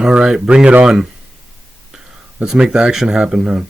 All right, bring it on. Let's make the action happen, man.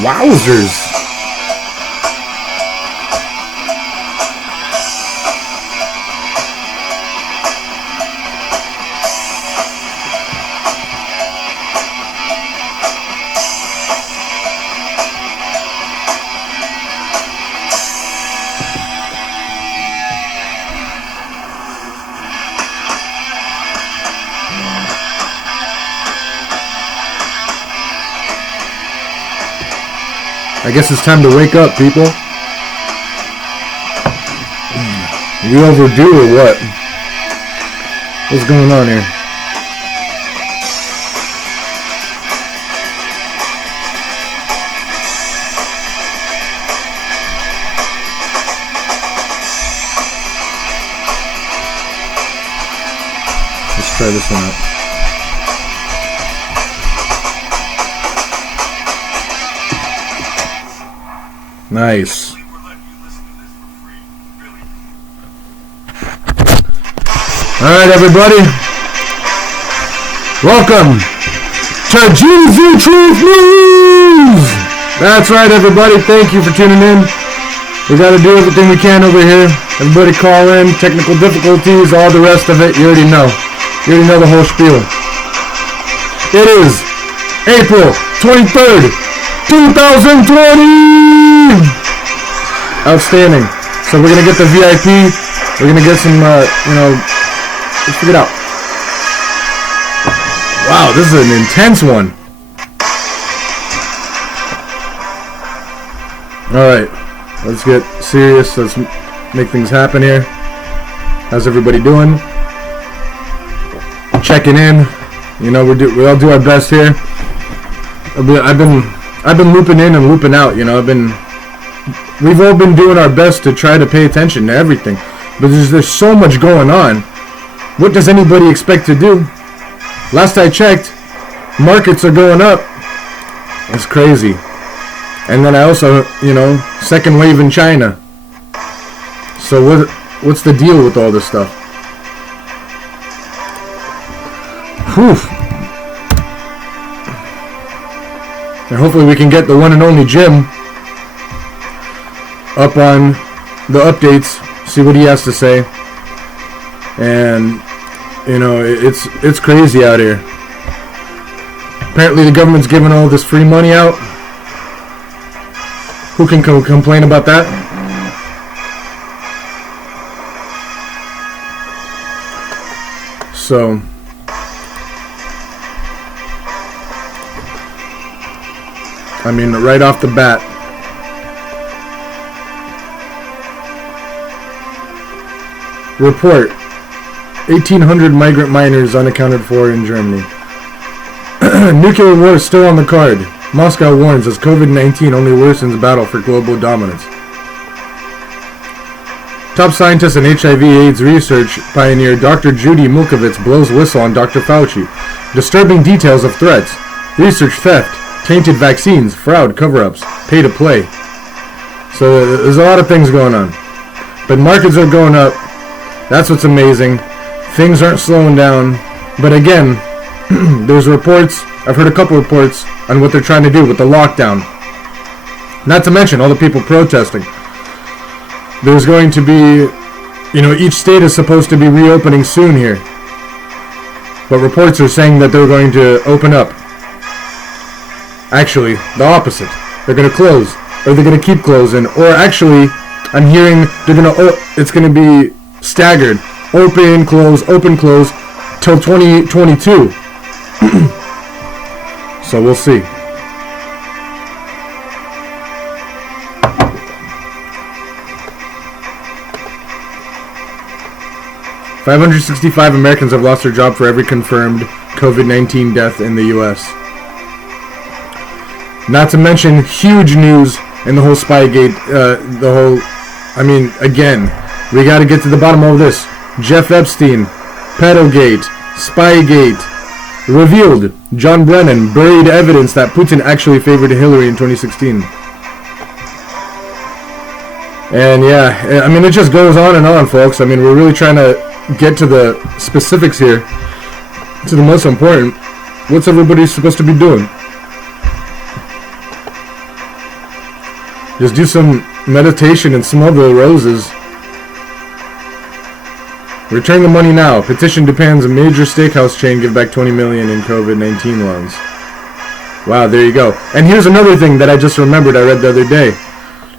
Wowzers. I guess it's time to wake up, people. You overdue or what? What's going on here? Let's try this one out. Nice. Alright, everybody. Welcome to Geezy Truth. That's right, everybody. Thank you for tuning in. We got to do everything we can over here. Everybody call in. Technical difficulties, all the rest of it. You already know. You already know the whole spiel. It is April 23rd, 2020. Outstanding. So we're gonna get the VIP. We're gonna get some, let's figure it out. Wow, this is an intense one. Alright, let's get serious. Let's make things happen here. How's everybody doing? Checking in. You know, we all do our best here. I've been looping in and looping out, you know. We've all been doing our best to try to pay attention to everything, but there's so much going on. What does anybody expect to do? Last I checked, markets are going up. It's crazy. And then I also, you know, second wave in China. So what's the deal with all this stuff? Whew. And hopefully we can get the one and only Jim up on the updates, see what he has to say. And you know, it's crazy out here. Apparently the government's giving all this free money out. Who can complain about that? So I mean, right off the bat, report 1,800 migrant minors unaccounted for in Germany. Nuclear war is still on the card. Moscow warns as COVID-19 only worsens battle for global dominance. Top scientist in HIV/AIDS research pioneer Dr. Judy Milkovitz blows whistle on Dr. Fauci. Disturbing details of threats, research theft, tainted vaccines, fraud, cover-ups, pay to play. So there's a lot of things going on. But markets are going up. That's what's amazing. Things aren't slowing down. But again, there's reports, I've heard a couple reports on what they're trying to do with the lockdown. Not to mention all the people protesting. There's going to be, each state is supposed to be reopening soon here. But reports are saying that they're going to open up. Actually, the opposite. They're going to close. Or they're going to keep closing. Or actually, I'm hearing it's going to be staggered. Open, close, till 2022. So we'll see. $565 Americans have lost their job for every confirmed COVID-19 death in the U.S. Not to mention huge news in the whole Spygate, again, we got to get to the bottom of this. Jeff Epstein, pedogate, Spygate, revealed John Brennan buried evidence that Putin actually favored Hillary in 2016. And yeah, it just goes on and on, folks. We're really trying to get to the specifics here, to the most important. What's everybody supposed to be doing? Just do some meditation and smell the roses. Return the money now. Petition demands a major steakhouse chain give back $20 million in COVID-19 loans. Wow, there you go. And here's another thing that I just remembered I read the other day.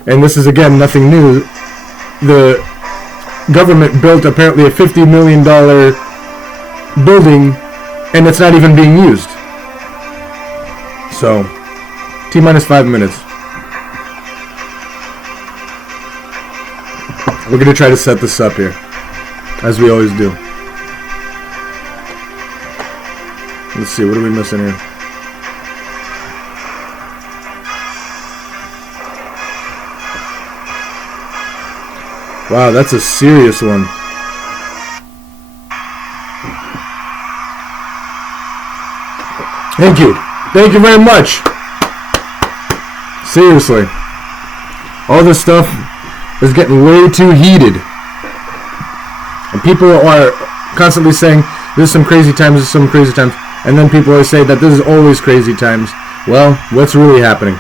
And this is, again, nothing new. The government built apparently a $50 million building, and it's not even being used. So, T-minus 5 minutes. We're going to try to set this up here, as we always do. Let's see, what are we missing here? Wow, that's a serious one. Thank you. Thank you very much. Seriously. All this stuff is getting way too heated. And people are constantly saying, there's some crazy times, there's some crazy times. And then people always say that this is always crazy times. Well, what's really happening?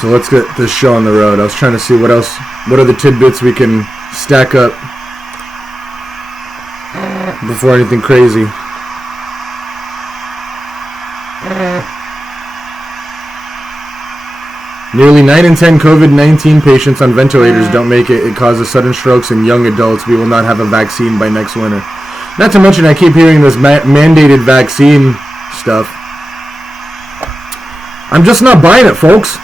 So let's get this show on the road. I was trying to see what else, what other tidbits we can stack up before anything crazy. Nearly 9 in 10 COVID-19 patients on ventilators don't make it. It causes sudden strokes in young adults. We will not have a vaccine by next winter. Not to mention, I keep hearing this mandated vaccine stuff. I'm just not buying it, folks.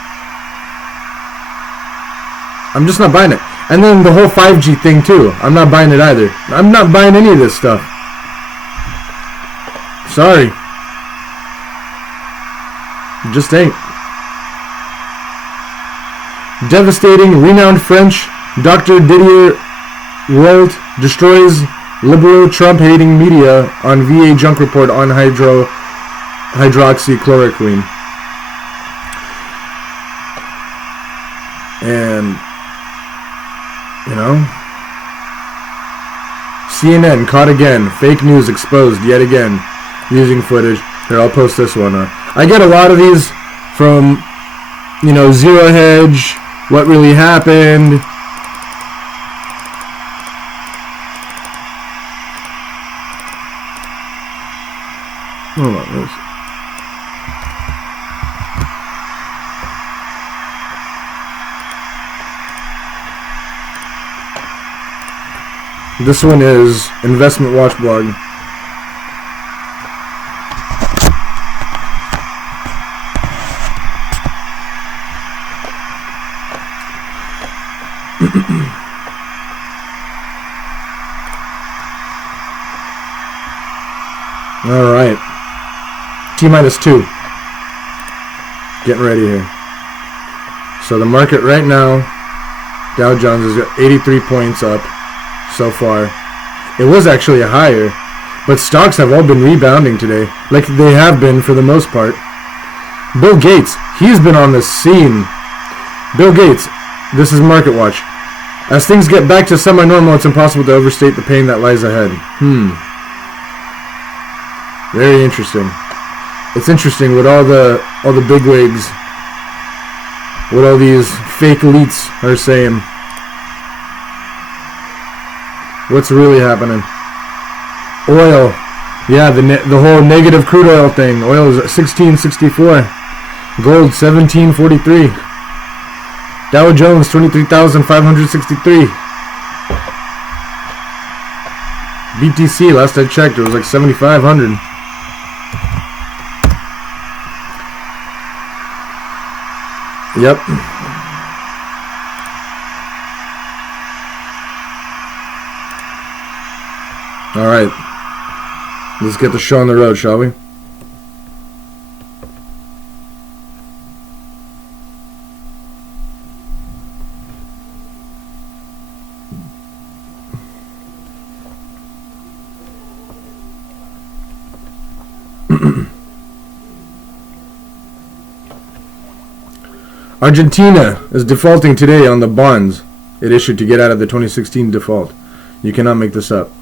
I'm just not buying it. And then the whole 5G thing, too. I'm not buying it either. I'm not buying any of this stuff. Sorry. Just ain't. Devastating, renowned French Dr. Didier Wrld destroys liberal Trump-hating media on VA junk report on hydroxychloroquine. And, CNN caught again. Fake news exposed yet again using footage. Here, I'll post this one. I get a lot of these from, Zero Hedge. What really happened? Hold on, this one is Investment Watch Blog. T-minus 2. Getting ready here. So the market right now, Dow Jones is got 83 points up so far. It was actually higher, but stocks have all been rebounding today, like they have been for the most part. Bill Gates, he's been on the scene. Bill Gates, this is Market Watch. As things get back to semi-normal, it's impossible to overstate the pain that lies ahead. Very interesting. It's interesting what all the bigwigs, what all these fake elites are saying. What's really happening? Oil. Yeah, the whole negative crude oil thing. Oil is at 1664. Gold 1743. Dow Jones 23,563. BTC, last I checked, it was like 7,500. Yep. All right. Let's get the show on the road, shall we? Argentina is defaulting today on the bonds it issued to get out of the 2016 default. You cannot make this up.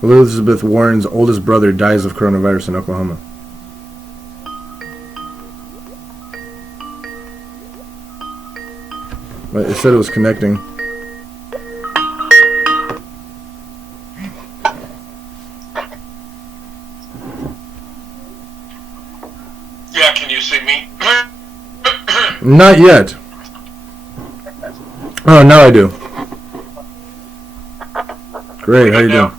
Elizabeth Warren's oldest brother dies of coronavirus in Oklahoma. But it said it was connecting. Yeah, can you see me? Not yet. Oh, now I do. Great, how you doing?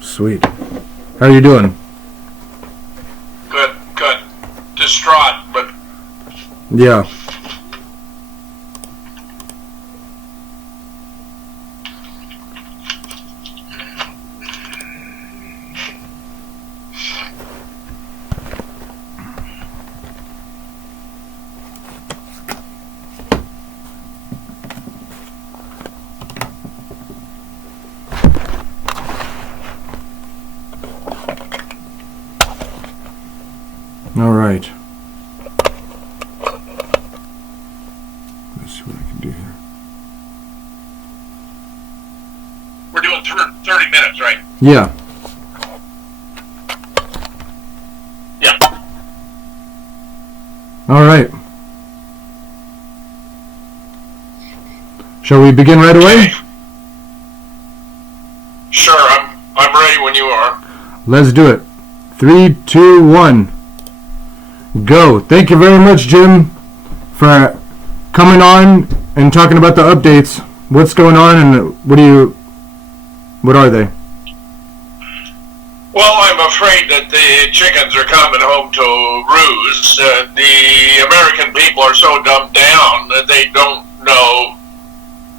Sweet. How are you doing? Good. Distraught, but... Yeah. All right. Let's see what I can do here. We're doing 30 minutes, right? Yeah. Yeah. All right. Shall we begin right away? Okay. Sure, I'm ready when you are. Let's do it. 3, 2, 1. Go. Thank you very much, Jim, for coming on and talking about the updates. What's going on and what are they? Well, I'm afraid that the chickens are coming home to roost. The American people are so dumbed down that they don't know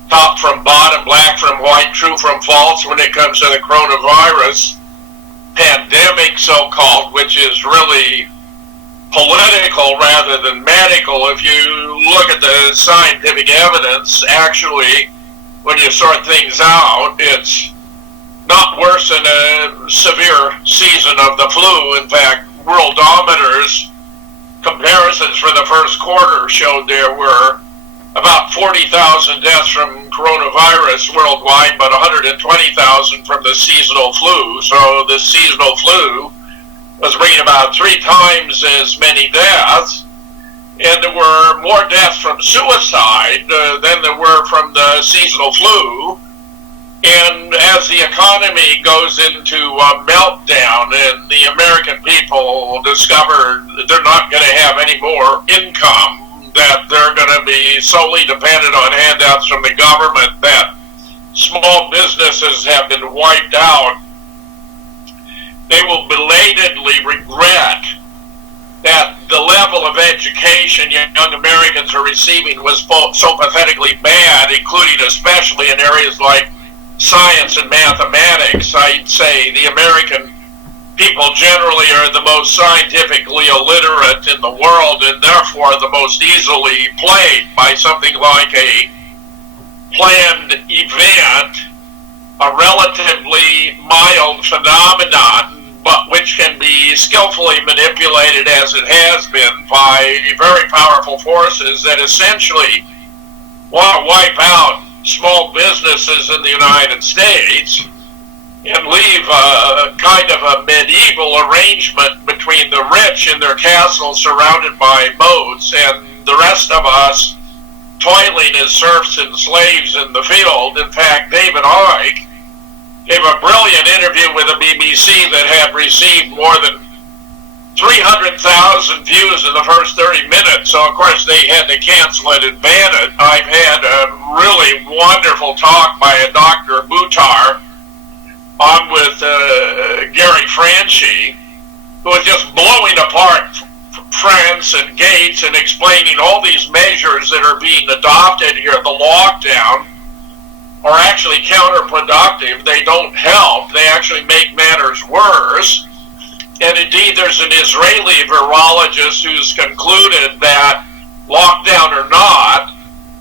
top from bottom, black from white, true from false when it comes to the coronavirus pandemic, so-called, which is really political rather than medical. If you look at the scientific evidence, actually, when you sort things out, it's not worse than a severe season of the flu. In fact, Worldometer's comparisons for the first quarter showed there were about 40,000 deaths from coronavirus worldwide, but 120,000 from the seasonal flu. So the seasonal flu was bringing about 3 times as many deaths, and there were more deaths from suicide than there were from the seasonal flu. And as the economy goes into a meltdown and the American people discover they're not going to have any more income, that they're going to be solely dependent on handouts from the government, that small businesses have been wiped out, they will belatedly regret that the level of education young Americans are receiving was so pathetically bad, including especially in areas like science and mathematics, I'd say the American people generally are the most scientifically illiterate in the world, and therefore the most easily played by something like a planned event, a relatively mild phenomenon, but which can be skillfully manipulated, as it has been, by very powerful forces that essentially want to wipe out small businesses in the United States and leave a kind of a medieval arrangement between the rich in their castles surrounded by moats and the rest of us toiling as serfs and slaves in the field. In fact, David Icke gave a brilliant interview with the BBC that had received more than 300,000 views in the first 30 minutes, so of course they had to cancel it and ban it. I've had a really wonderful talk by a Dr. Buttar on with Gary Franchi, who was just blowing apart France and Gates and explaining all these measures that are being adopted here. The lockdown are actually counterproductive. They don't help. They actually make matters worse. And indeed, there's an Israeli virologist who's concluded that, lockdown or not,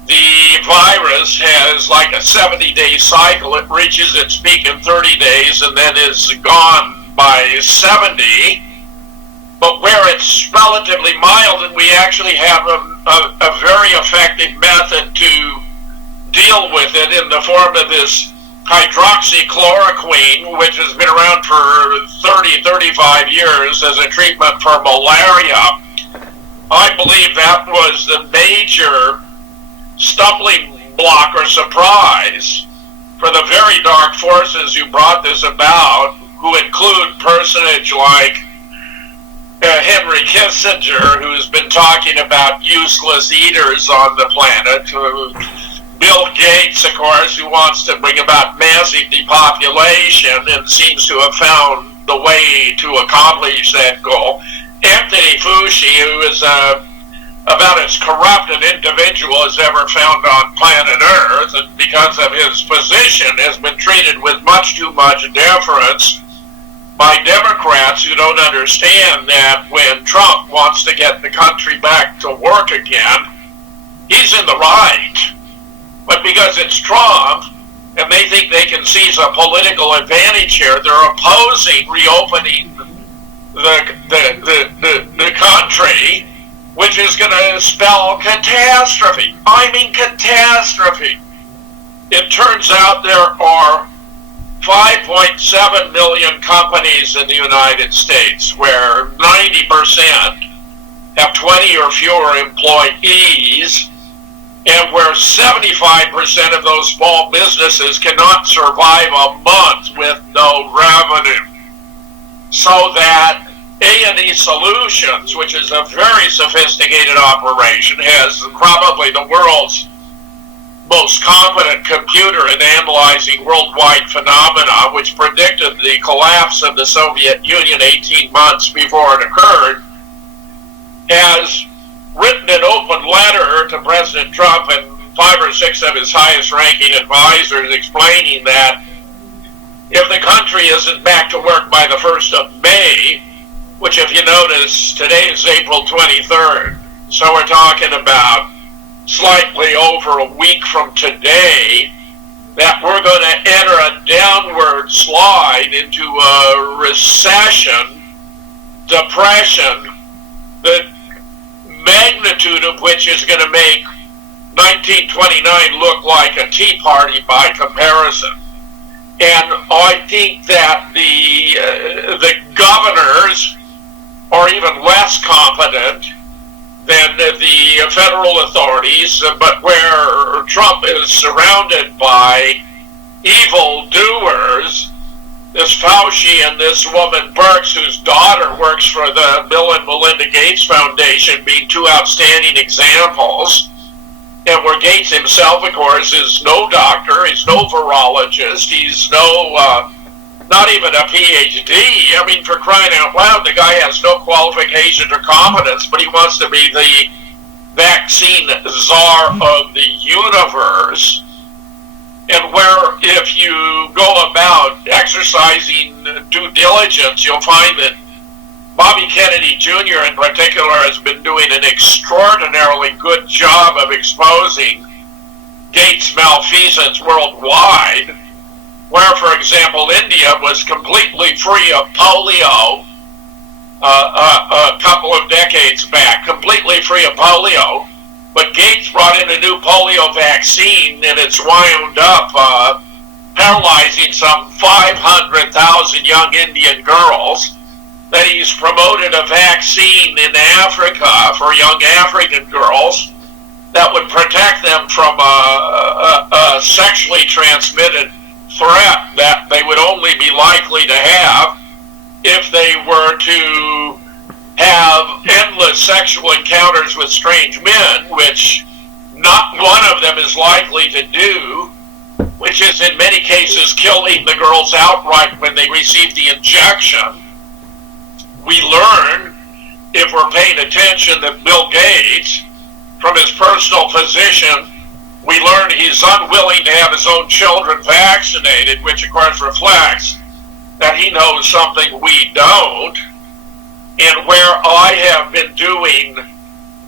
the virus has like a 70-day cycle. It reaches its peak in 30 days and then is gone by 70. But where it's relatively mild, and we actually have a very effective method to deal with it in the form of this hydroxychloroquine, which has been around for 35 years as a treatment for malaria. I believe that was the major stumbling block or surprise for the very dark forces who brought this about, who include personage like Henry Kissinger, who's been talking about useless eaters on the planet, Bill Gates, of course, who wants to bring about massive depopulation and seems to have found the way to accomplish that goal. Anthony Fauci, who is about as corrupt an individual as ever found on planet Earth, and because of his position has been treated with much too much deference by Democrats who don't understand that when Trump wants to get the country back to work again, he's in the right. But because it's Trump, and they think they can seize a political advantage here, they're opposing reopening the country, which is going to spell catastrophe. I mean catastrophe. It turns out there are 5.7 million companies in the United States, where 90% have 20 or fewer employees, and where 75% of those small businesses cannot survive a month with no revenue. So that A&E Solutions, which is a very sophisticated operation, has probably the world's most competent computer in analyzing worldwide phenomena, which predicted the collapse of the Soviet Union 18 months before it occurred, has written an open letter to President Trump and 5 or 6 of his highest-ranking advisors explaining that if the country isn't back to work by the 1st of May, which if you notice, today is April 23rd, so we're talking about slightly over a week from today, that we're going to enter a downward slide into a recession, depression, the magnitude of which is going to make 1929 look like a Tea Party by comparison. And I think that the governors are even less competent than the federal authorities, but where Trump is surrounded by evil doers, this Fauci and this woman Birx, whose daughter works for the Bill and Melinda Gates Foundation, being 2 outstanding examples, and where Gates himself, of course, is no doctor, he's no virologist, he's no, not even a PhD. I mean, for crying out loud, the guy has no qualifications or competence, but he wants to be the vaccine czar of the universe. and where if you go about exercising due diligence, you'll find that Bobby Kennedy Jr. in particular has been doing an extraordinarily good job of exposing Gates malfeasance worldwide, where, for example, India was completely free of polio a couple of decades back, completely free of polio, but Gates brought in a new polio vaccine, and it's wound up paralyzing some 500,000 young Indian girls. That he's promoted a vaccine in Africa for young African girls that would protect them from a sexually transmitted threat that they would only be likely to have if they were to have endless sexual encounters with strange men, which not one of them is likely to do, which is in many cases killing the girls outright when they receive the injection. We learn, if we're paying attention, that Bill Gates, from his personal position, we learn he's unwilling to have his own children vaccinated, which of course reflects that he knows something we don't. And where I have been doing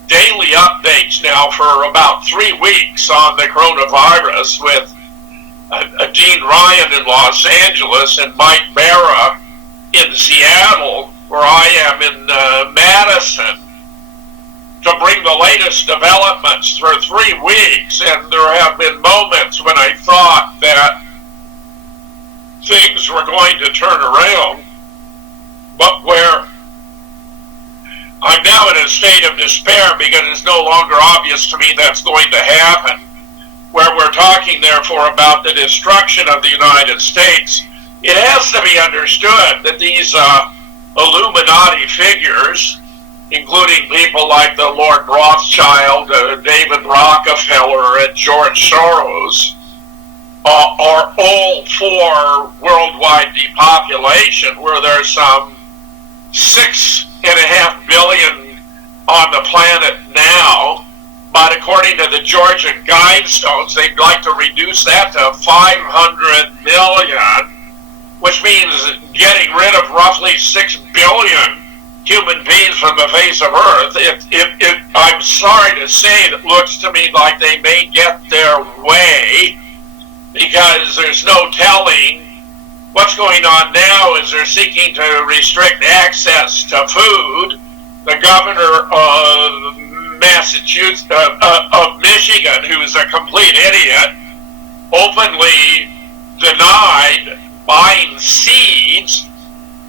daily updates now for about 3 weeks on the coronavirus with Dean Ryan in Los Angeles and Mike Barra in Seattle, where I am in Madison, to bring the latest developments for 3 weeks. And there have been moments when I thought that things were going to turn around, but where I'm now in a state of despair because it's no longer obvious to me that's going to happen, where we're talking therefore about the destruction of the United States. It has to be understood that these Illuminati figures, including people like the Lord Rothschild, David Rockefeller, and George Soros, are all for worldwide depopulation, where there's some 6.5 billion on the planet now, but according to the Georgia Guidestones, they'd like to reduce that to 500 million, which means getting rid of roughly 6 billion human beings from the face of Earth. I'm sorry to say, it looks to me like they may get their way, because there's no telling. What's going on now is they're seeking to restrict access to food. The governor of Massachusetts, of Michigan, who's a complete idiot, openly denied buying seeds.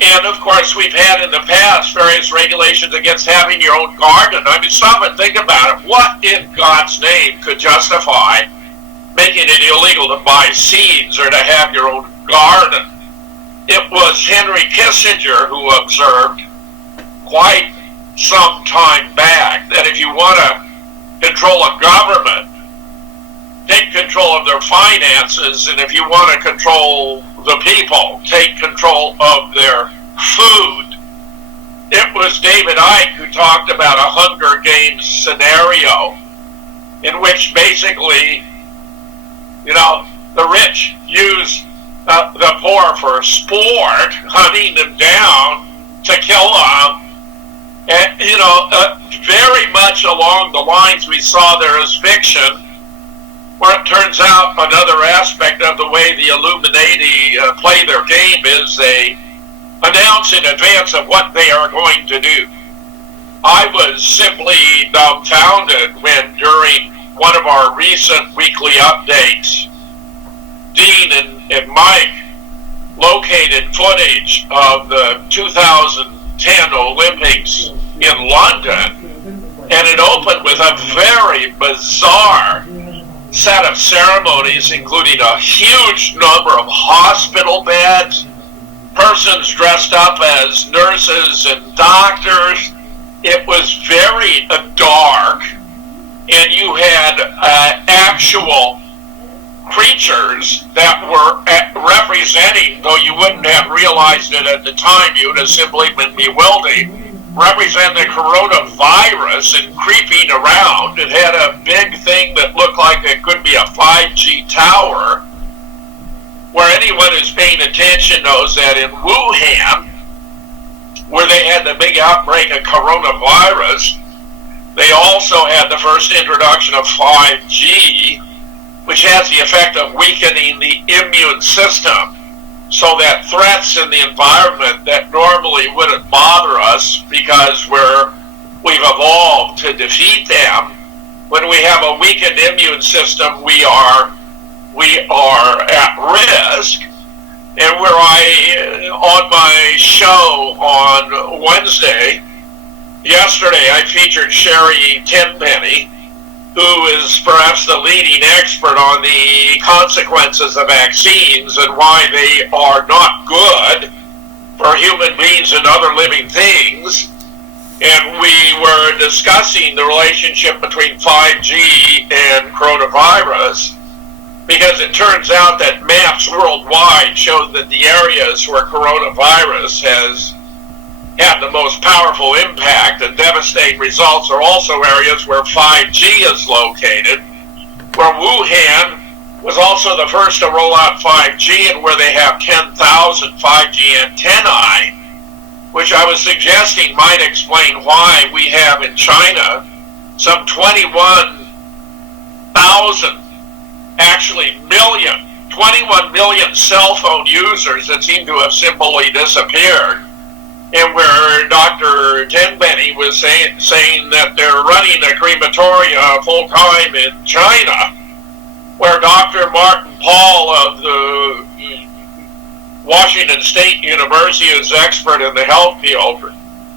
And of course, we've had in the past various regulations against having your own garden. I mean, stop and think about it. What in God's name could justify making it illegal to buy seeds or to have your own garden? It was Henry Kissinger who observed quite some time back that if you want to control a government, take control of their finances, and if you want to control the people, take control of their food. It was David Icke who talked about a Hunger Games scenario in which basically, the rich use the poor for sport, hunting them down to kill them. And, very much along the lines we saw there as fiction, where it turns out another aspect of the way the Illuminati play their game is they announce in advance of what they are going to do. I was simply dumbfounded when during one of our recent weekly updates, Dean and Mike located footage of the 2010 Olympics in London, and it opened with a very bizarre set of ceremonies, including a huge number of hospital beds, persons dressed up as nurses and doctors. It was very dark, and you had actual creatures that were representing, though you wouldn't have realized it at the time, you would have simply been bewildered, represent the coronavirus and creeping around. It had a big thing that looked like it could be a 5G tower where anyone who's paying attention knows that in Wuhan, where they had the big outbreak of coronavirus, they also had the first introduction of 5G, which has the effect of weakening the immune system, so that threats in the environment that normally wouldn't bother us because we've evolved to defeat them, when we have a weakened immune system, we are at risk. And where on my show on Wednesday, yesterday, I featured Sherry Tenpenny, who is perhaps the leading expert on the consequences of vaccines and why they are not good for human beings and other living things. And we were discussing the relationship between 5G and coronavirus, because it turns out that maps worldwide show that the areas where coronavirus has had the most powerful impact and devastating results are also areas where 5G is located, where Wuhan was also the first to roll out 5G and where they have 10,000 5G antennae, which I was suggesting might explain why we have in China some 21 million cell phone users that seem to have simply disappeared. And where Dr. Tenpenny was saying that they're running a crematoria full time in China, where Dr. Martin Paul of the Washington State University, who's expert in the health field,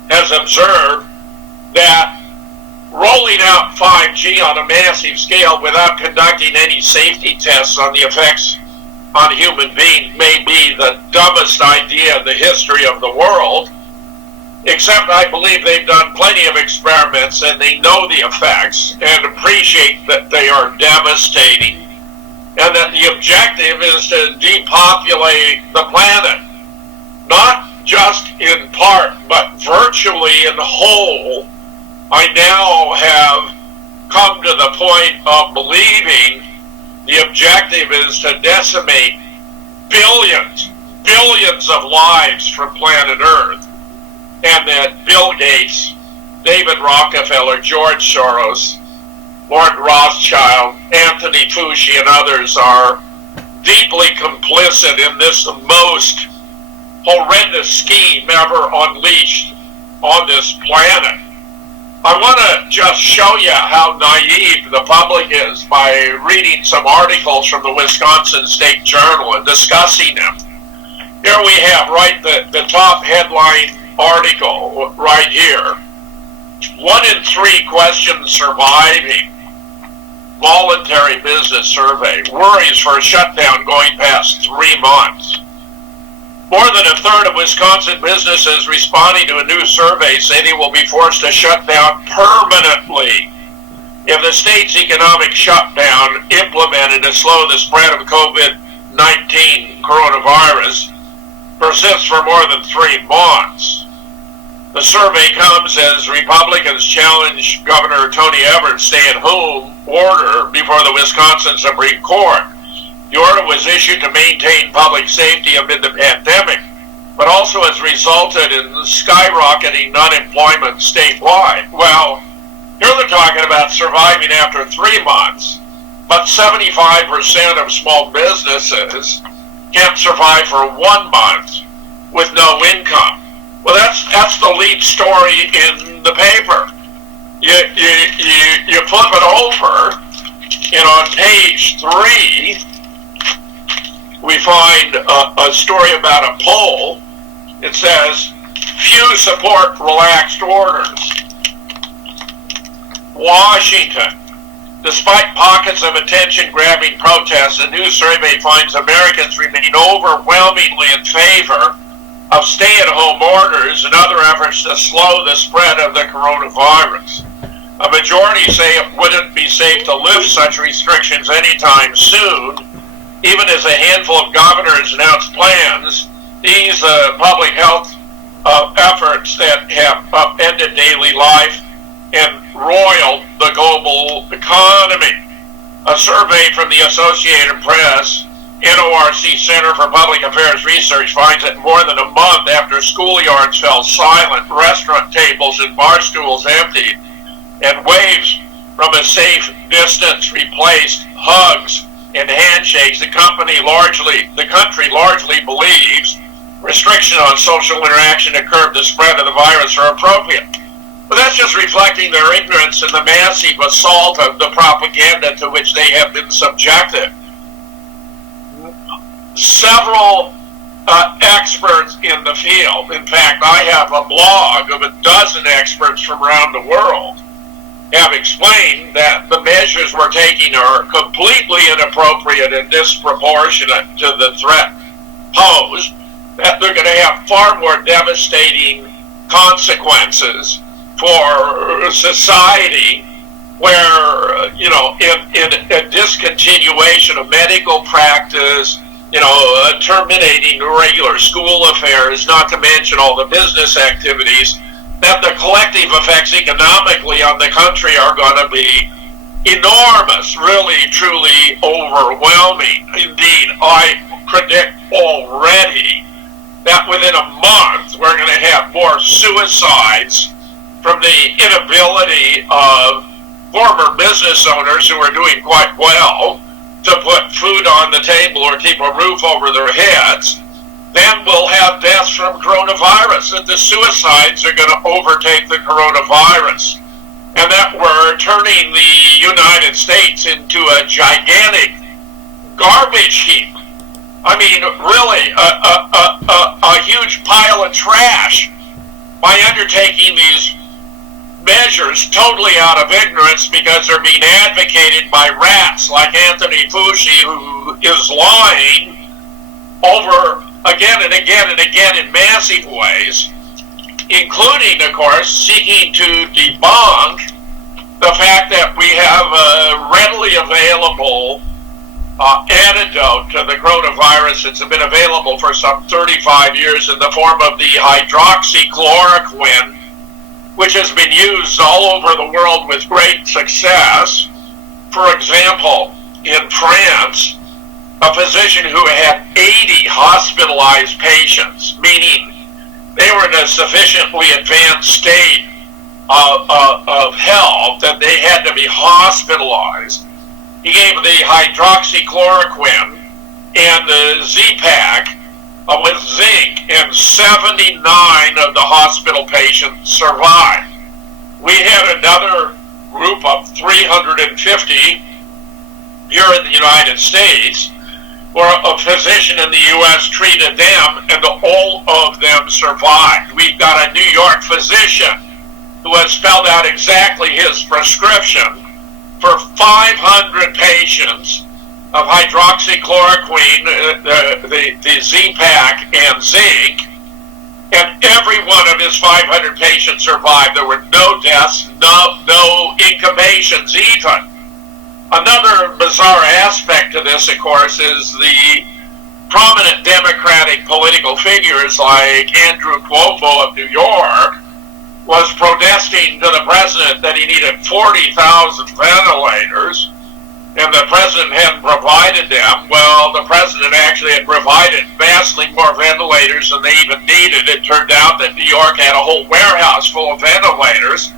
has observed that rolling out 5G on a massive scale without conducting any safety tests on the effects on human beings may be the dumbest idea in the history of the world. Except I believe they've done plenty of experiments and they know the effects and appreciate that they are devastating, and that the objective is to depopulate the planet, not just in part, but virtually in whole. I now have come to the point of believing the objective is to decimate billions of lives from planet Earth. And that Bill Gates, David Rockefeller, George Soros, Lord Rothschild, Anthony Fauci, and others are deeply complicit in this most horrendous scheme ever unleashed on this planet. I want to just show you how naive the public is by reading some articles from the Wisconsin State Journal and discussing them. Here we have the top headline article right here. 1 in 3 questions surviving voluntary business survey. Worries for a shutdown going past 3 months. More than a third of Wisconsin businesses responding to a new survey say they will be forced to shut down permanently if the state's economic shutdown implemented to slow the spread of COVID-19 coronavirus persists for more than 3 months. The survey comes as Republicans challenge Governor Tony Everett's stay-at-home order before the Wisconsin Supreme Court. The order was issued to maintain public safety amid the pandemic, but also has resulted in skyrocketing unemployment statewide. Well, here they're talking about surviving after 3 months, but 75% of small businesses can't survive for 1 month with no income. Well, that's the lead story in the paper. You flip it over, and on page 3, we find a story about a poll. It says, few support relaxed orders. Washington. Despite pockets of attention-grabbing protests, a new survey finds Americans remain overwhelmingly in favor of stay-at-home orders and other efforts to slow the spread of the coronavirus. A majority say it wouldn't be safe to lift such restrictions anytime soon, even as a handful of governors announced plans. These public health efforts that have upended daily life and roiled the global economy. A survey from the Associated Press NORC Center for Public Affairs Research finds that more than a month after schoolyards fell silent, restaurant tables and bar stools emptied, and waves from a safe distance replaced hugs and handshakes, the country largely believes restriction on social interaction to curb the spread of the virus are appropriate. But that's just reflecting their ignorance in the massive assault of the propaganda to which they have been subjected. Several experts in the field, in fact, I have a blog of a dozen experts from around the world, have explained that the measures we're taking are completely inappropriate and disproportionate to the threat posed, that they're going to have far more devastating consequences for society, where, in a discontinuation of medical practice, terminating regular school affairs, not to mention all the business activities, that the collective effects economically on the country are going to be enormous, really, truly overwhelming. Indeed, I predict already that within a month we're going to have more suicides from the inability of former business owners who are doing quite well to put food on the table or keep a roof over their heads. Then we'll have deaths from coronavirus, that the suicides are going to overtake the coronavirus, and that we're turning the United States into a gigantic garbage heap. I mean, really, a huge pile of trash by undertaking these measures totally out of ignorance, because they're being advocated by rats like Anthony Fauci, who is lying over again and again and again in massive ways, including, of course, seeking to debunk the fact that we have a readily available antidote to the coronavirus. It's been available for some 35 years in the form of the hydroxychloroquine, which has been used all over the world with great success. For example, in France, a physician who had 80 hospitalized patients, meaning they were in a sufficiently advanced state of health that they had to be hospitalized. He gave the hydroxychloroquine and the Z-Pack with zinc, and 79 of the hospital patients survived. We had another group of 350 here in the United States, where a physician in the U.S. treated them, and all of them survived. We've got a New York physician who has spelled out exactly his prescription for 500 patients of hydroxychloroquine, the Z-Pack, and zinc, and every one of his 500 patients survived. There were no deaths, no incubations even. Another bizarre aspect to this, of course, is the prominent Democratic political figures like Andrew Cuomo of New York was protesting to the president that he needed 40,000 ventilators, and the president hadn't provided them. Well, the president actually had provided vastly more ventilators than they even needed. It turned out that New York had a whole warehouse full of ventilators.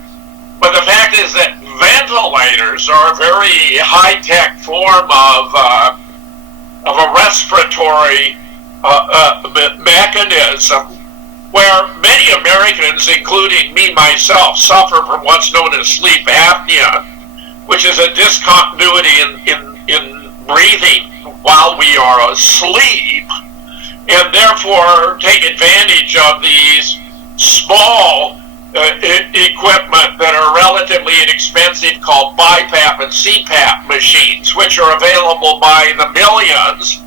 But the fact is that ventilators are a very high-tech form of a respiratory mechanism, where many Americans, including me myself, suffer from what's known as sleep apnea, which is a discontinuity in breathing while we are asleep, and therefore take advantage of these small equipment that are relatively inexpensive, called BiPAP and CPAP machines, which are available by the millions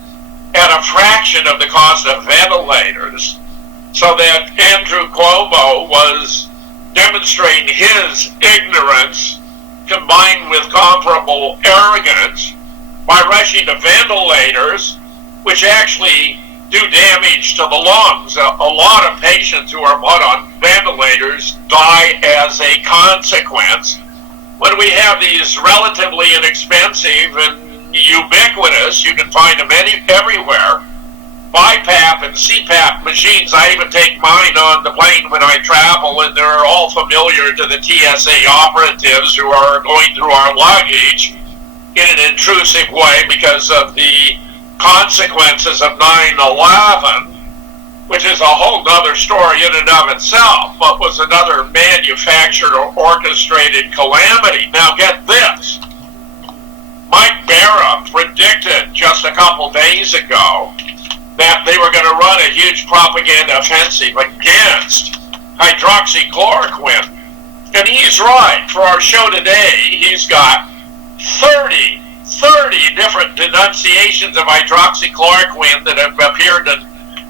at a fraction of the cost of ventilators. So that Andrew Cuomo was demonstrating his ignorance combined with comparable arrogance by rushing to ventilators, which actually do damage to the lungs. A lot of patients who are put on ventilators die as a consequence, when we have these relatively inexpensive and ubiquitous. You can find them everywhere. BiPAP and CPAP machines. I even take mine on the plane when I travel, and they're all familiar to the TSA operatives who are going through our luggage in an intrusive way because of the consequences of 9/11, which is a whole other story in and of itself, but was another manufactured or orchestrated calamity. Now get this. Mike Barra predicted just a couple days ago that they were going to run a huge propaganda offensive against hydroxychloroquine. And he's right. For our show today, he's got 30 different denunciations of hydroxychloroquine that have appeared in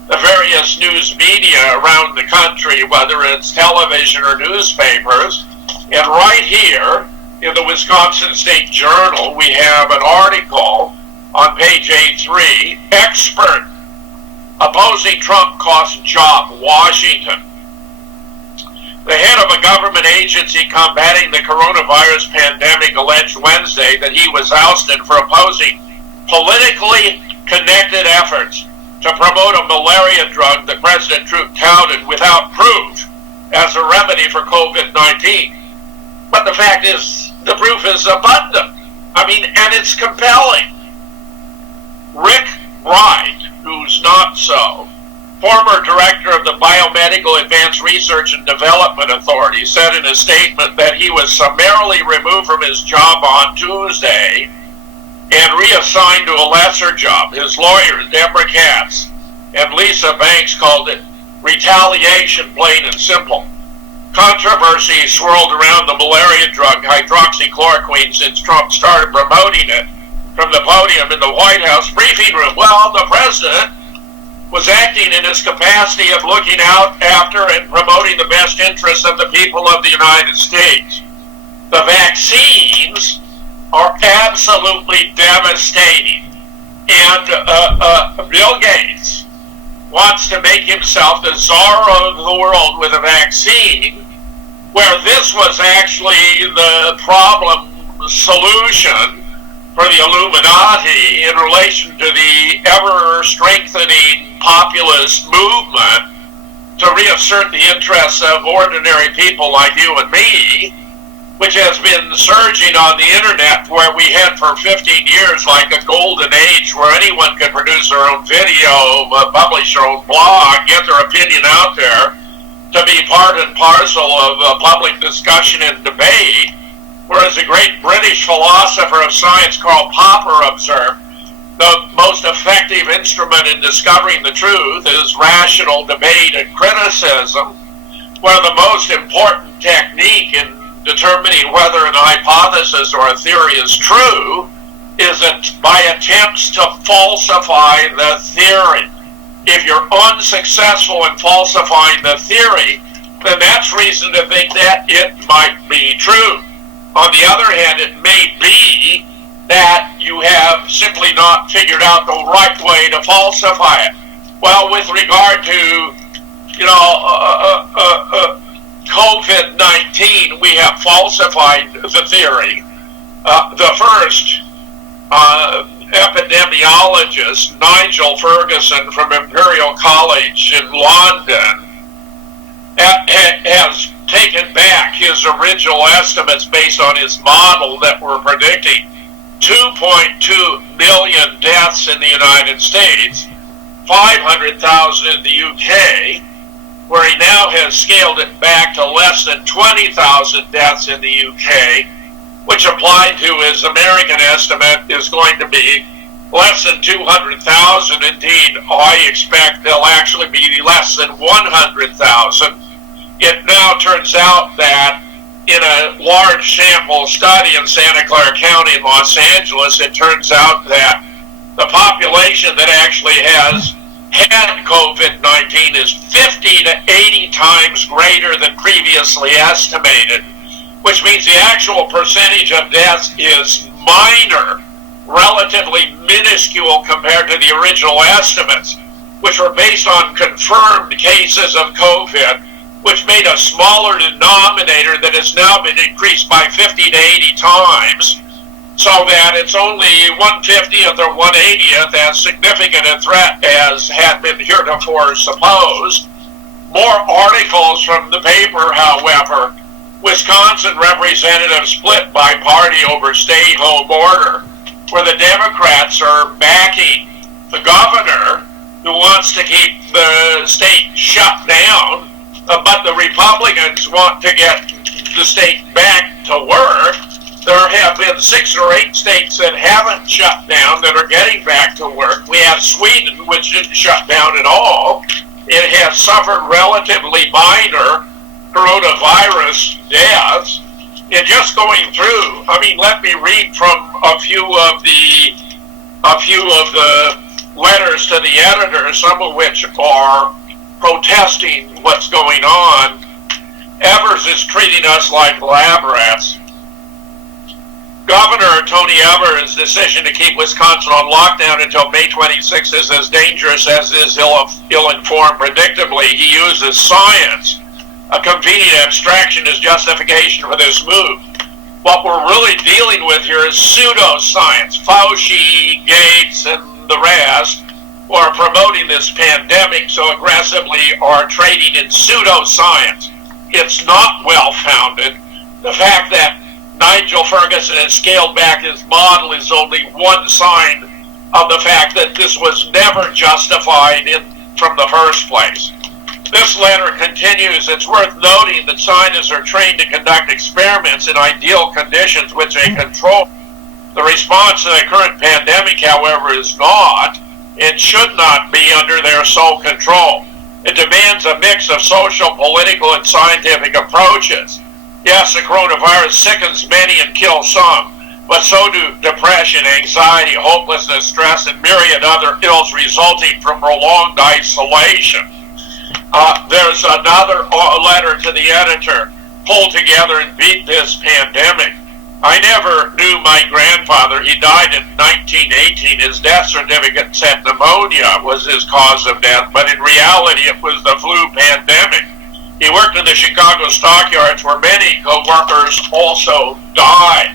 the various news media around the country, whether it's television or newspapers. And right here in the Wisconsin State Journal, we have an article on page A3, expert opposing Trump costs job, Washington. The head of a government agency combating the coronavirus pandemic alleged Wednesday that he was ousted for opposing politically connected efforts to promote a malaria drug that President Truth touted without proof as a remedy for COVID-19. But the fact is, the proof is abundant. I mean, and it's compelling. Rick Wright, who's not so, former director of the Biomedical Advanced Research and Development Authority, said in a statement that he was summarily removed from his job on Tuesday and reassigned to a lesser job. His lawyers, Deborah Katz and Lisa Banks, called it retaliation, plain and simple. Controversy swirled around the malaria drug hydroxychloroquine since Trump started promoting it from the podium in the White House briefing room. Well, the president was acting in his capacity of looking out after and promoting the best interests of the people of the United States. The vaccines are absolutely devastating. And Bill Gates wants to make himself the czar of the world with a vaccine, where this was actually the problem solution for the Illuminati in relation to the ever-strengthening populist movement to reassert the interests of ordinary people like you and me, which has been surging on the internet, where we had for 15 years like a golden age where anyone could produce their own video, publish their own blog, get their opinion out there to be part and parcel of public discussion and debate. Whereas a great British philosopher of science, Karl Popper, observed, the most effective instrument in discovering the truth is rational debate and criticism, where the most important technique in determining whether an hypothesis or a theory is true is by attempts to falsify the theory. If you're unsuccessful in falsifying the theory, then that's reason to think that it might be true. On the other hand, it may be that you have simply not figured out the right way to falsify it. Well, with regard to, COVID-19, we have falsified the theory. The first epidemiologist, Nigel Ferguson from Imperial College in London, has taken back his original estimates based on his model that were predicting 2.2 million deaths in the United States, 500,000 in the UK, where he now has scaled it back to less than 20,000 deaths in the UK, which applied to his American estimate is going to be less than 200,000. Indeed, I expect they'll actually be less than 100,000. It now turns out that in a large sample study in Santa Clara County in Los Angeles, it turns out that the population that actually has had COVID-19 is 50 to 80 times greater than previously estimated, which means the actual percentage of deaths is minor, relatively minuscule compared to the original estimates, which were based on confirmed cases of COVID, which made a smaller denominator that has now been increased by 50 to 80 times. so that it's only 1/50th or 1/80th as significant a threat as had been heretofore supposed. More articles from the paper, however. Wisconsin representatives split by party over stay-home order, where the Democrats are backing the governor who wants to keep the state shut down, but the Republicans want to get the state back to work. There have been 6 or 8 states that haven't shut down that are getting back to work. We have Sweden, which didn't shut down at all. It has suffered relatively minor coronavirus deaths. And just going through, I mean, let me read from a few of the letters to the editor, some of which are protesting what's going on. Evers is treating us like lab rats. Governor Tony Evers' decision to keep Wisconsin on lockdown until May 26th is as dangerous as is ill-informed. Predictably, he uses science, a convenient abstraction, as justification for this move. What we're really dealing with here is pseudoscience. Fauci, Gates, and the rest who are promoting this pandemic so aggressively are trading in pseudoscience. It's not well-founded. The fact that Nigel Ferguson has scaled back his model is only one sign of the fact that this was never justified from the first place. This letter continues, it's worth noting that scientists are trained to conduct experiments in ideal conditions which they control. The response to the current pandemic, however, is not and should not be under their sole control. It demands a mix of social, political, and scientific approaches. Yes, the coronavirus sickens many and kills some, but so do depression, anxiety, hopelessness, stress, and myriad other ills resulting from prolonged isolation. There's another letter to the editor. Pull together and beat this pandemic. I never knew my grandfather. He died in 1918. His death certificate said pneumonia was his cause of death, but in reality it was the flu pandemic. He worked in the Chicago stockyards where many co-workers also died.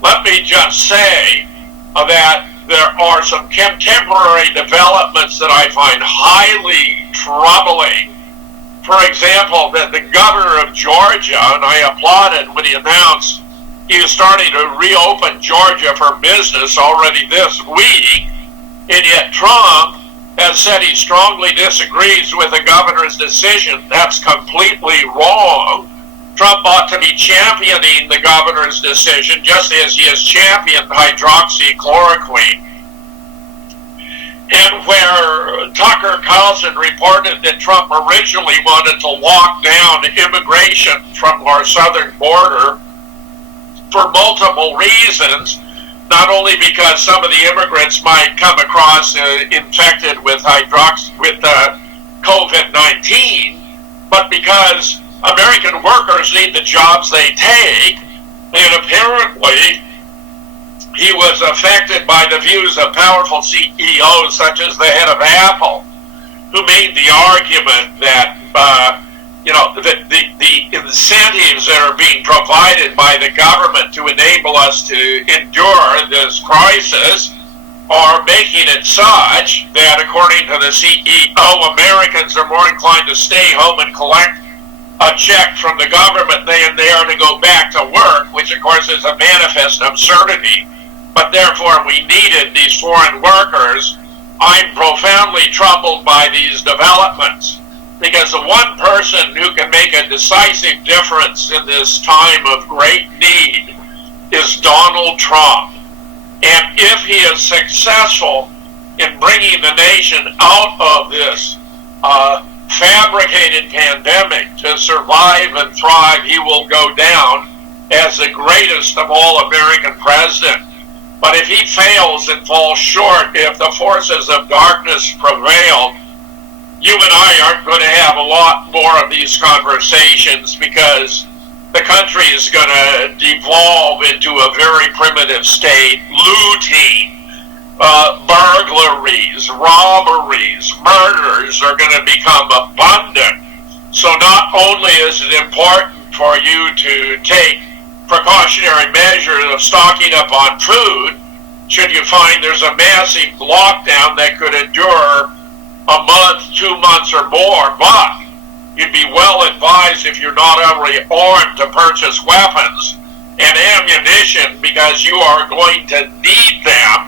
Let me just say that there are some contemporary developments that I find highly troubling. For example, that the governor of Georgia, and I applauded when he announced he was starting to reopen Georgia for business already this week, and yet Trump has said he strongly disagrees with the governor's decision. That's completely wrong. Trump ought to be championing the governor's decision just as he has championed hydroxychloroquine. And where Tucker Carlson reported that Trump originally wanted to lock down immigration from our southern border for multiple reasons, not only because some of the immigrants might come across infected with COVID-19, but because American workers need the jobs they take, and apparently he was affected by the views of powerful CEOs such as the head of Apple, who made the argument that the incentives that are being provided by the government to enable us to endure this crisis are making it such that, according to the CEO, Americans are more inclined to stay home and collect a check from the government than they are to go back to work, which of course is a manifest absurdity. But therefore we needed these foreign workers. I'm profoundly troubled by these developments, because the one person who can make a decisive difference in this time of great need is Donald Trump. And if he is successful in bringing the nation out of this fabricated pandemic to survive and thrive, he will go down as the greatest of all American presidents. But if he fails and falls short, if the forces of darkness prevail, you and I aren't going to have a lot more of these conversations, because the country is going to devolve into a very primitive state. Looting, burglaries, robberies, murders are going to become abundant. So not only is it important for you to take precautionary measure of stocking up on food should you find there's a massive lockdown that could endure a month, 2 months, or more. But you'd be well advised, if you're not already armed, to purchase weapons and ammunition, because you are going to need them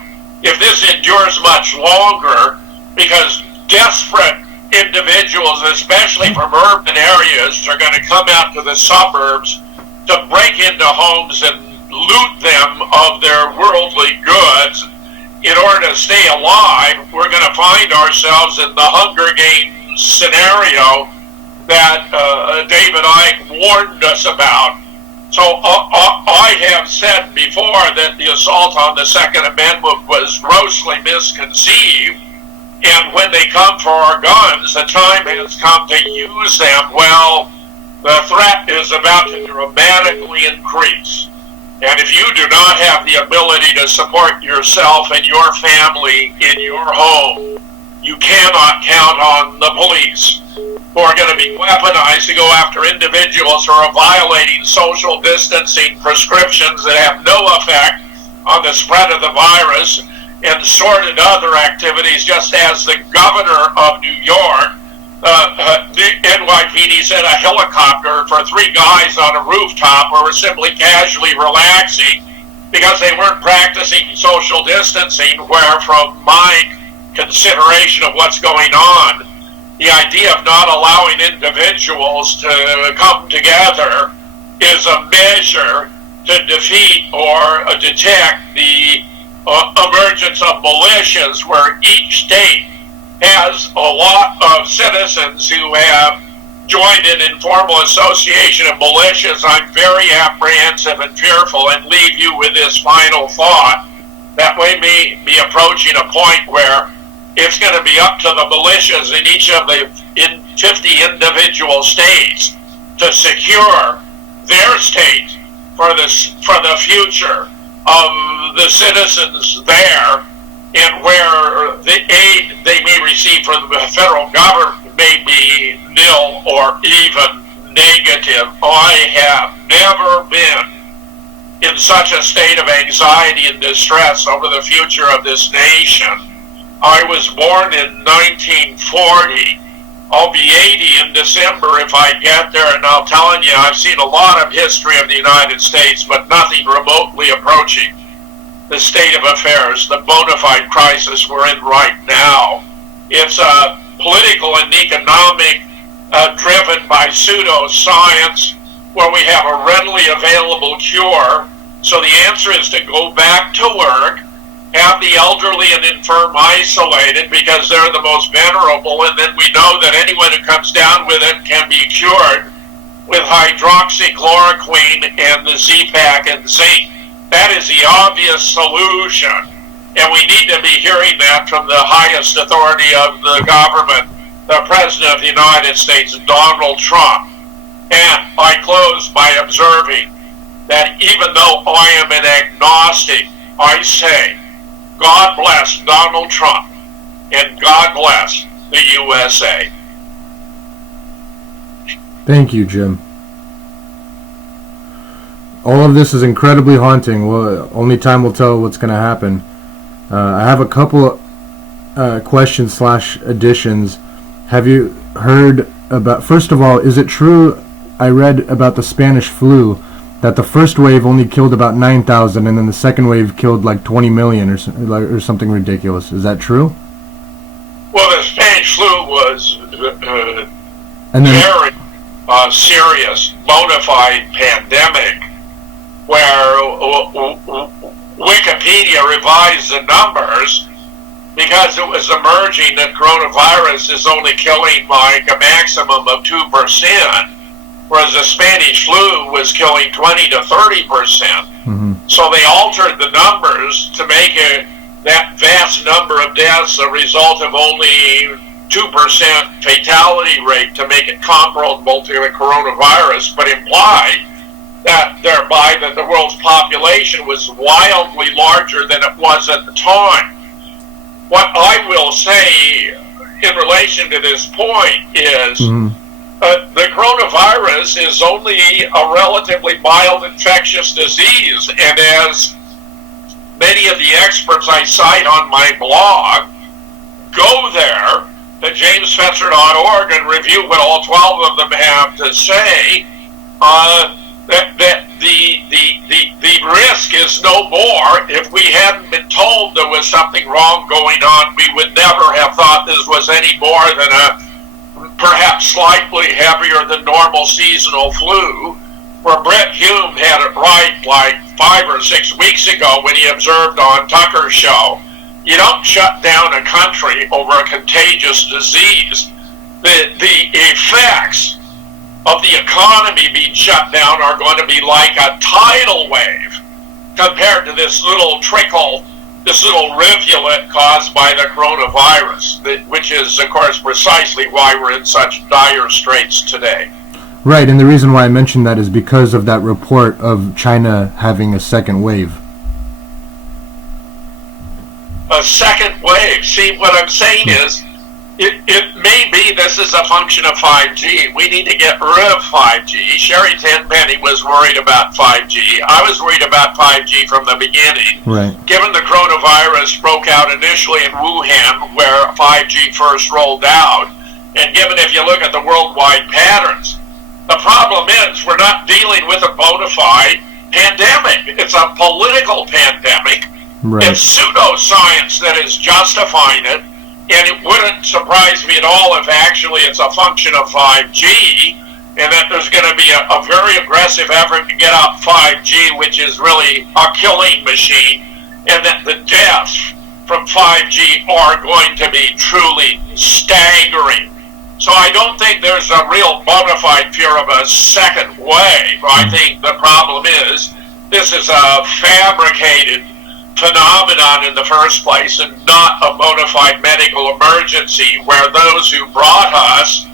if this endures much longer, because desperate individuals, especially from urban areas, are going to come out to the suburbs to break into homes and loot them of their worldly goods in order to stay alive. We're going to find ourselves in the Hunger Games scenario that David Icke warned us about. So I have said before that the assault on the Second Amendment was grossly misconceived, and when they come for our guns, the time has come to use them. Well, the threat is about to dramatically increase. And if you do not have the ability to support yourself and your family in your home, you cannot count on the police, who are going to be weaponized to go after individuals who are violating social distancing prescriptions that have no effect on the spread of the virus, and sordid other activities, just as the governor of New York, the NYPD sent a helicopter for 3 guys on a rooftop who were simply casually relaxing because they weren't practicing social distancing, where, from my consideration of what's going on, the idea of not allowing individuals to come together is a measure to defeat or detect the emergence of militias, where each state has a lot of citizens who have joined an informal association of militias. I'm very apprehensive and fearful, and leave you with this final thought, that we may be approaching a point where it's going to be up to the militias in each of the 50 individual states to secure their state for the future of the citizens there, and where the aid they may receive from the federal government may be nil or even negative. I have never been in such a state of anxiety and distress over the future of this nation. I was born in 1940. I'll be 80 in December if I get there, and I'm telling you, I've seen a lot of history of the United States, but nothing remotely approaching the state of affairs, the bona fide crisis we're in right now. It's political and economic, driven by pseudoscience, where we have a readily available cure. So the answer is to go back to work, have the elderly and infirm isolated because they're the most vulnerable, and then we know that anyone who comes down with it can be cured with hydroxychloroquine and the Z-Pack and zinc. That is the obvious solution, and we need to be hearing that from the highest authority of the government, the President of the United States, Donald Trump. And I close by observing that even though I am an agnostic, I say, God bless Donald Trump, and God bless the USA. Thank you, Jim. All of this is incredibly haunting. Well, only time will tell what's going to happen. I have a couple questions / additions. Have you heard about, first of all, is it true, I read about the Spanish flu, that the first wave only killed about 9,000 and then the second wave killed like 20 million or something ridiculous? Is that true? Well, the Spanish flu was very serious, bona fide pandemic, where Wikipedia revised the numbers because it was emerging that coronavirus is only killing like a maximum of 2%. Whereas the Spanish flu was killing 20 to 30%. Mm-hmm. So they altered the numbers to make that vast number of deaths a result of only 2% fatality rate, to make it comparable to the coronavirus, but implied that thereby that the world's population was wildly larger than it was at the time. What I will say in relation to this point is, The coronavirus is only a relatively mild infectious disease, and as many of the experts I cite on my blog, go there to jamesfetzer.org and review what all 12 of them have to say. That the risk is no more. If we hadn't been told there was something wrong going on, we would never have thought this was any more than a perhaps slightly heavier than normal seasonal flu, where Brett Hume had it right like 5 or 6 weeks ago when he observed on Tucker's show. You don't shut down a country over a contagious disease. The effects of the economy being shut down are going to be like a tidal wave compared to this little trickle, this little rivulet caused by the coronavirus, which is, of course, precisely why we're in such dire straits today. Right, and the reason why I mentioned that is because of that report of China having a second wave. A second wave. See, what I'm saying is, it may be this is a function of 5G. We need to get rid of 5G. Sherry Tenpenny was worried about 5G. I was worried about 5G from the beginning. Right. Given the coronavirus broke out initially in Wuhan, where 5G first rolled out, and given if you look at the worldwide patterns, the problem is we're not dealing with a bona fide pandemic. It's a political pandemic. Right. It's pseudoscience that is justifying it. And it wouldn't surprise me at all if actually it's a function of 5G, and that there's going to be a very aggressive effort to get out 5G, which is really a killing machine, and that the deaths from 5G are going to be truly staggering. So I don't think there's a real bona fide fear of a second wave. I think the problem is this is a fabricated phenomenon in the first place, and not a bona fide medical emergency where those who brought us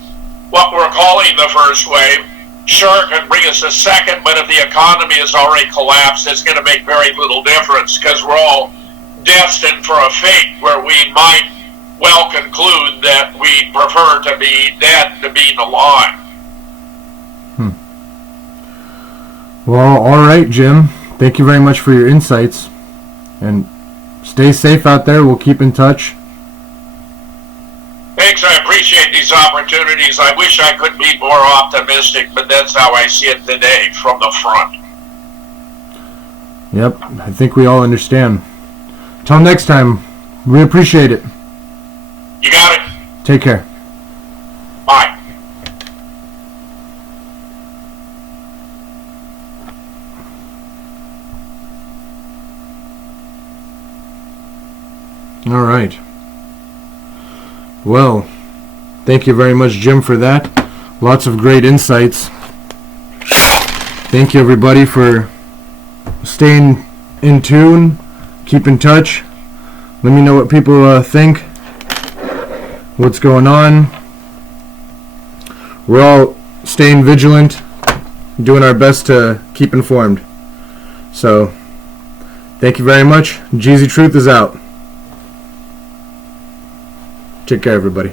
what we're calling the first wave sure can bring us a second, but if the economy has already collapsed, it's going to make very little difference, because we're all destined for a fate where we might well conclude that we prefer to be dead to being alive. Well, all right, Jim. Thank you very much for your insights. And stay safe out there. We'll keep in touch. Thanks. I appreciate these opportunities. I wish I could be more optimistic, but that's how I see it today from the front. Yep, I think we all understand. Till next time, we appreciate it. You got it. Take care. Bye. All right. Well, thank you very much, Jim, for that. Lots of great insights. Thank you, everybody, for staying in tune. Keep in touch. Let me know what people think. What's going on. We're all staying vigilant, doing our best to keep informed. So, thank you very much. Geezy Truth is out. Take care, everybody.